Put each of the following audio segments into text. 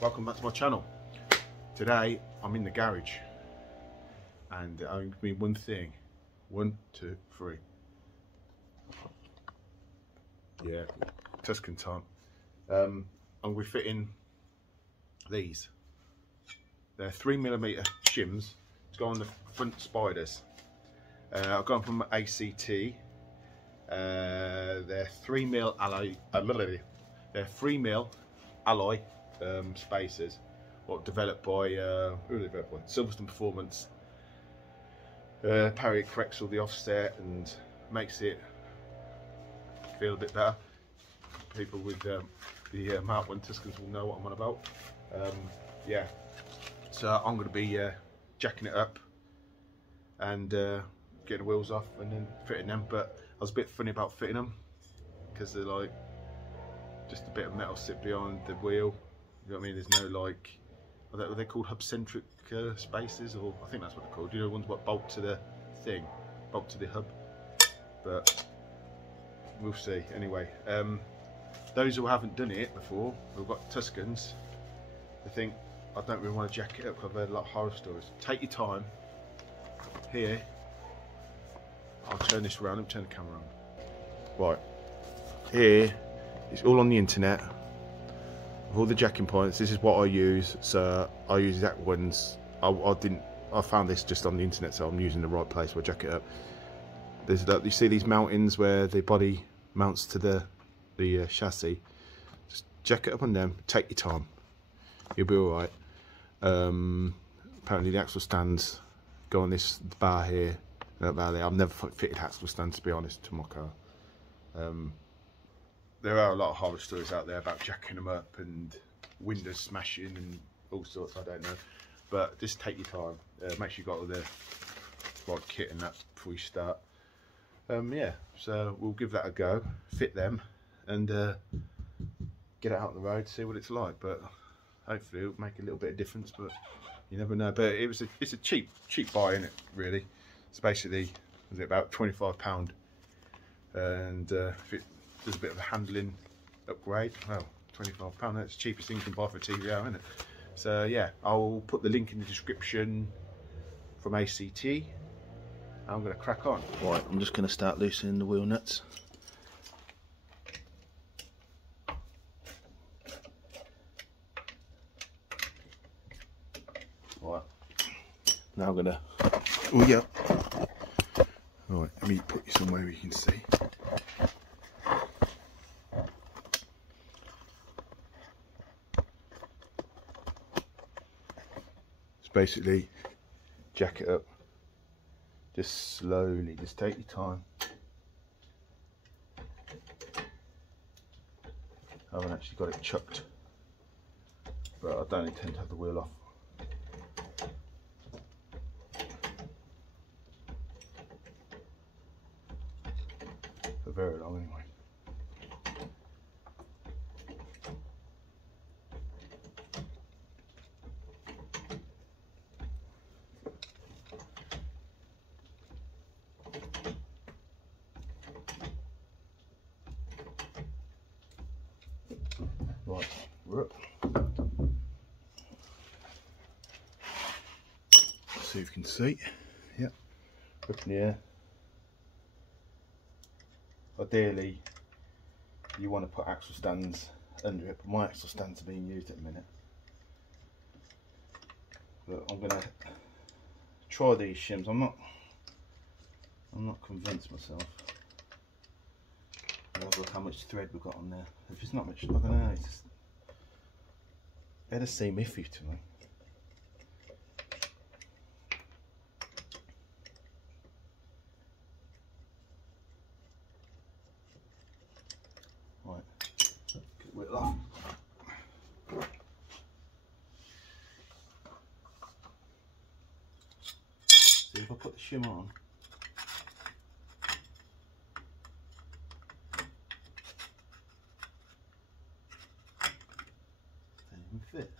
Welcome back to my channel. Today I'm in the garage and I'm doing one thing. 1, 2, 3. Yeah, Tuscan time. I'm going to be fitting these. They're 3mm shims to go on the front spiders. I've gone from ACT. They're 3mm alloy. They're 3mm alloy spacers, developed by who are they developed by? Silverstone Performance. Apparently it corrects all the offset and makes it feel a bit better. People with the Mark 1 Tuscans will know what I'm on about. Yeah, so I'm going to be jacking it up and getting the wheels off and then fitting them. But I was a bit funny about fitting them because they're like just a bit of metal sit behind the wheel. You know what I mean? There's no like, are they called hub-centric spacers, or I think that's what they're called. You know, ones what bolt to the thing, bolt to the hub. But we'll see. Anyway, those who haven't done it before, who've got Tuscans, they think I don't really want to jack it up because I've heard a lot of horror stories. Take your time. Here, I'll turn this around. Let me turn the camera on. Right, here, it's all on the internet. All the jacking points, this is what I use, so I use exact ones. I found this just on the internet, so I'm using the right place where I jack it up. There's that, you see these mountings where the body mounts to the chassis. Just jack it up on them, take your time, you'll be alright. Apparently the axle stands go on this bar here, that bar there. I've never fitted axle stands, to be honest, to my car. There are a lot of horror stories out there about jacking them up and windows smashing and all sorts, I don't know. But just take your time. Make sure you've got all the right kit and that before you start. Yeah, so we'll give that a go, fit them and get it out on the road, see what it's like. But hopefully it'll make a little bit of difference, but you never know. But it's a cheap buy, isn't it, really? It's basically, was it about £25, and if it does a bit of a handling upgrade, well, £25, that's the cheapest thing you can buy for a TVR, isn't it? So yeah, I'll put the link in the description from ACT. I'm going to crack on. Right, I'm just going to start loosening the wheel nuts. Right, now I'm going to, oh yeah, right, let me put you somewhere where you can see. Basically jack it up, just slowly, just take your time. I haven't actually got it chucked, but I don't intend to have the wheel off. For very long anyway. Right, we're up. Let's see if you can see. Yep, up in the air. Ideally, you want to put axle stands under it, but my axle stands are being used at the minute. But I'm going to try these shims. I'm not convinced myself. Let's look how much thread we've got on there. If it's not much, I don't know. It's just, they just seem iffy to me. Right, get the wheel off. See if I put the shim on. fit.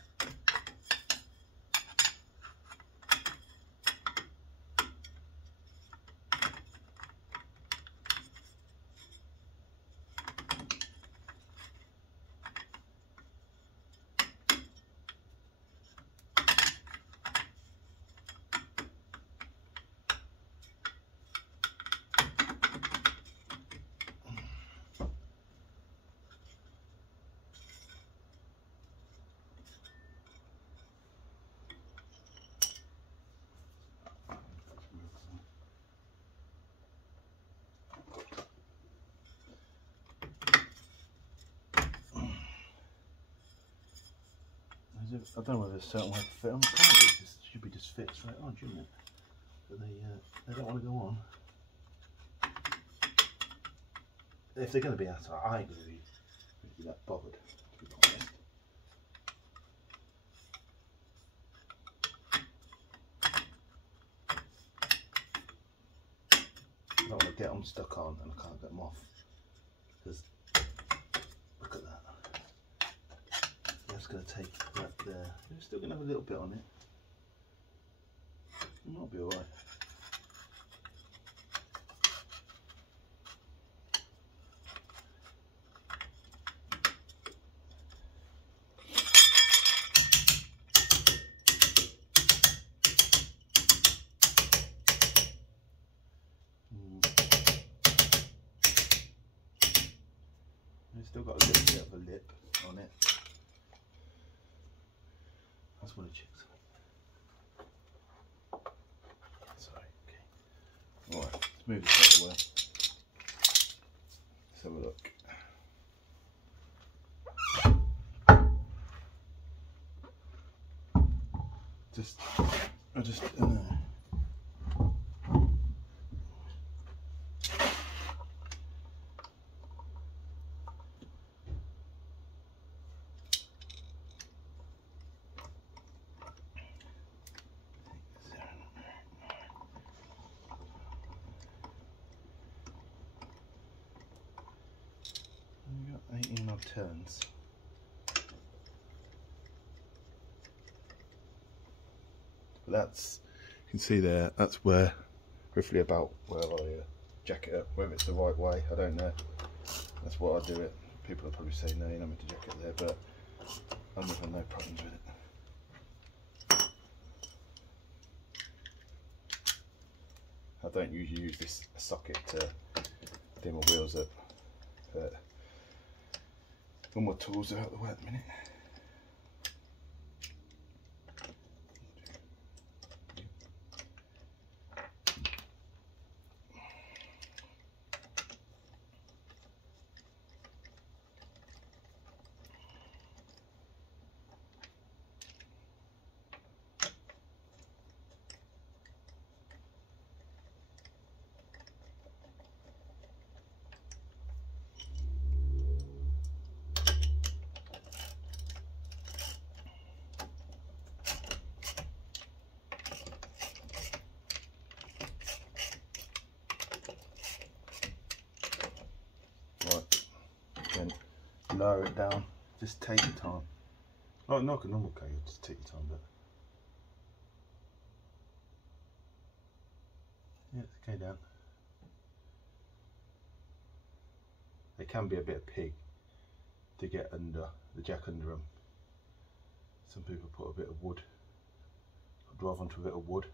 I don't know whether there's a certain way to fit them. It should be just fit straight on, shouldn't it? But they don't want to go on. If they're going to be outside, I ain't going to be that bothered, to be honest. I don't want to get them stuck on and I can't get them off. Because look at that. That's going to take that there. We're still going to have a little bit on it. It might be alright. It's still got a little bit of a lip on it. That's what it checks. Sorry, okay. Alright, let's move this out of the way. Let's have a look. We've got 18 odd turns. But that's, you can see there, that's where, roughly about where I jack it up. Whether it's the right way, I don't know. That's what I do it. People will probably say, no, you're not meant to jack it there, but I'm having no problems with it. I don't usually use this socket to do my wheels up, but all my tools are out the way at the minute. Lower it down, just take your time. Like knock a normal cable, just take your time, but yeah, it's okay down. They can be a bit of pig to get under the jack under them. Some people put a bit of wood, drive onto a bit of wood.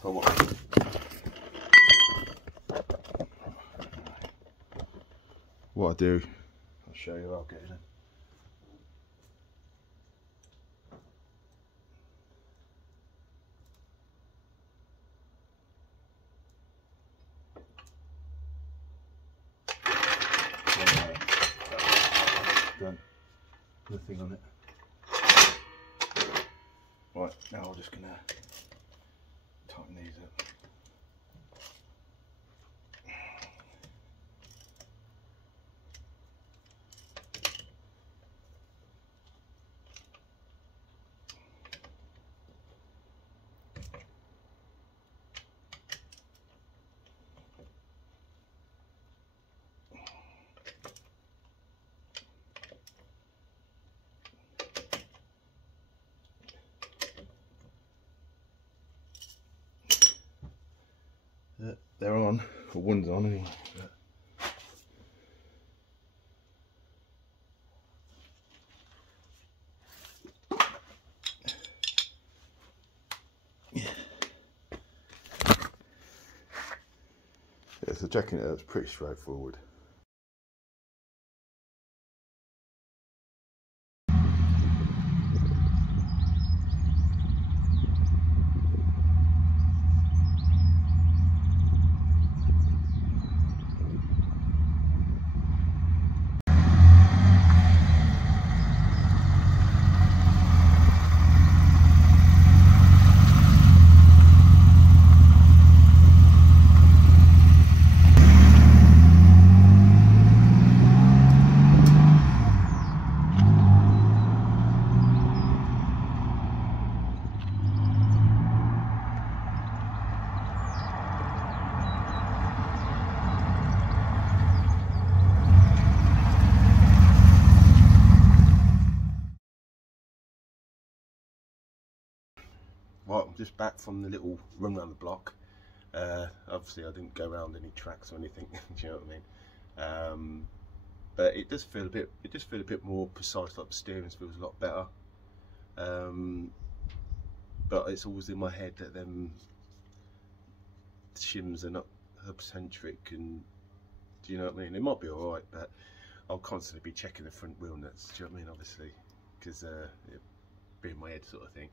But what I do, I'll show you how I'll get it in. Done. Nothing on it. Right, now I'm just gonna tighten these up. they're on, or one's on anyway. Yeah, so jacking it up is pretty straightforward. Right, I'm just back from the little run around the block. Obviously I didn't go around any tracks or anything, do you know what I mean? But it does feel a bit more precise, like the steering feels a lot better. But it's always in my head that them shims are not hub-centric, and do you know what I mean? It might be alright, but I'll constantly be checking the front wheel nuts, do you know what I mean, obviously, because it'd be in my head sort of thing.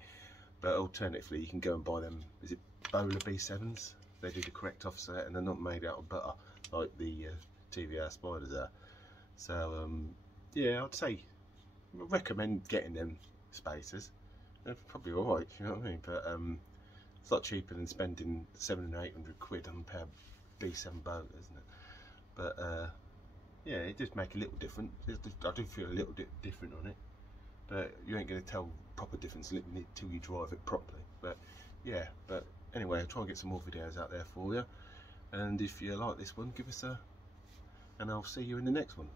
But alternatively, you can go and buy them, is it Bowler B7s? They do the correct offset, and they're not made out of butter like the TVR spiders are. So yeah, I'd recommend getting them spacers. They're probably alright, you know what I mean? But it's a lot cheaper than spending 700 and 800 quid on a pair of B7 Bowlers, isn't it? But yeah, it does make a little difference. I do feel a little bit different on it, but you ain't going to tell proper difference until you drive it properly. But yeah, but anyway, I'll try and get some more videos out there for you, and if you like this one, give us and I'll see you in the next one.